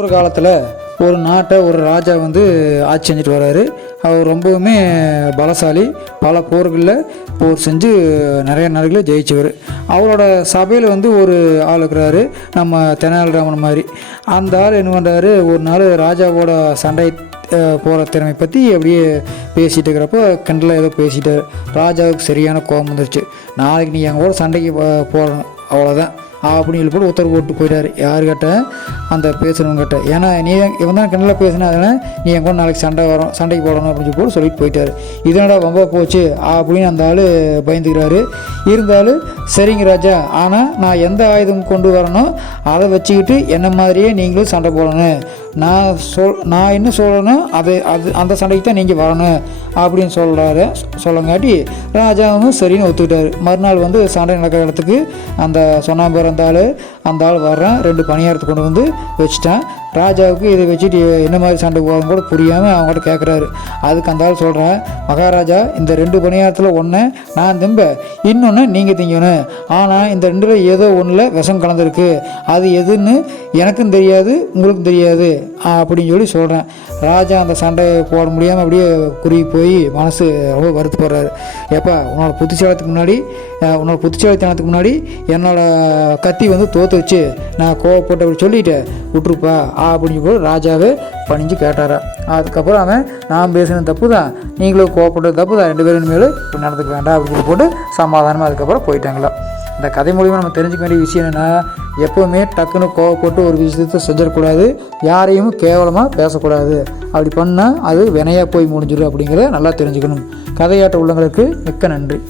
ஒரு காலத்தில் ஒரு நாட்டை ஒரு ராஜா வந்து ஆட்சி செஞ்சுட்டு வர்றாரு அவர் ரொம்பவுமே பலசாலி பல போர்களில் போர் செஞ்சு நிறைய நாடுகளை ஜெயிச்சவர். அவரோட சபையில் வந்து ஒரு ஆள் இருக்கிறாரு நம்ம தெனாலிராமன் மாதிரி. அந்த ஆள் என்ன பண்ணுறாரு ஒரு நாள் ராஜாவோட சண்டை போகிற திறமை பற்றி அப்படியே பேசிகிட்டு இருக்கிறப்போ கண்டில் ஏதோ பேசிட்டார். ராஜாவுக்கு சரியான கோபம் வந்துருச்சு. நாளைக்கு நீ எங்கள் கூட சண்டைக்கு போ- போகணும் அவ்வளோதான் அப்படின்னு போட்டு உத்தரவு போட்டு போயிட்டார். யாருக்கிட்ட அந்த பேசுகிறவங்ககிட்ட ஏன்னா நீ இவன் தான் கிண்டல பேசினா அதனால் நீ என் கூட நாளைக்கு சண்டை வரும் சண்டைக்கு போடணும் அப்படின்னு சொல்லி போட்டு சொல்லிட்டு போயிட்டார். இதனடா ரொம்ப போச்சு. அப்படின்னு அந்த ஆள் பயந்துக்கிறாரு. இருந்தாலும் சரிங்க ராஜா. ஆனால் நான் எந்த ஆயுதம் கொண்டு வரணும் அதை வச்சுக்கிட்டு என்ன மாதிரியே நீங்களும் சண்டை போடணும். நான் சொல் நான் என்ன சொல்லணும் அது அது அந்த சண்டைக்கு தான் நீங்கள் வரணும் அப்படின்னு சொல்கிறாரு சொல்லங்காட்டி ராஜாவும் சரின்னு ஒத்துக்கிட்டாரு. மறுநாள் வந்து சண்டை நடக்கிற இடத்துக்கு அந்த சொன்னாம்பர் அந்த ஆள் அந்த ஆள் வர்றான். ரெண்டு பணியாரத்தை கொண்டு வந்து வச்சிட்டேன். ராஜாவுக்கு இதை வச்சுட்டு என்ன மாதிரி சண்டை போகிறதும் கூட புரியாமல் அவங்கள்ட்ட கேட்குறாரு அதுக்கு அந்த ஆள் சொல்கிறேன் மகாராஜா இந்த ரெண்டு பணியாரத்தில் ஒன்று நான் திம்ப இன்னொன்று நீங்கள் திங்கணும். ஆனால் இந்த ரெண்டில் ஏதோ ஒன்றில் விஷம் கலந்துருக்கு. அது எதுன்னு எனக்கும் தெரியாது உங்களுக்கும் தெரியாது அப்படின்னு சொல்லி சொல்கிறேன் ராஜா அந்த சண்டையை போட முடியாமல் அப்படியே குறுகி போய் மனசு ரொம்ப வருத்தப்படுறாரு. ஏப்பா உன்னோட புத்திசாலத்துக்கு முன்னாடி உன்னோட புத்திசாலித்தனத்துக்கு முன்னாடி என்னோட கத்தி வந்து தோத்துருச்சு. நான் கோவப்பட்டு அப்படி சொல்லிட்டேன். விட்ருப்பா அப்படின்னு போய் ராஜாவே பணிஞ்சு கேட்டாரா. அதுக்கப்புறம் அவன் நான் பேசின தப்பு தான் நீங்களும் கோவப்பட்டது தப்பு தான் ரெண்டு பேரும் மேலும் இப்போ நடந்துக்க வேண்டாம். அப்படின்னு போட்டு சமாதானமாக அதுக்கப்புறம் போயிட்டாங்களா. இந்த கதை மூலிமா நம்ம தெரிஞ்சுக்க வேண்டிய விஷயம் என்னென்னா எப்போவுமே டக்குன்னு கோவப்பட்டு ஒரு விஷயத்தை செஞ்சிடக்கூடாது. யாரையும் கேவலமாக பேசக்கூடாது. அப்படி பண்ணால் அது வினையாக போய் முடிஞ்சிடும் அப்படிங்கிறத நல்லா தெரிஞ்சுக்கணும். கதையாட்ட உள்ளங்களுக்கு மிக்க நன்றி.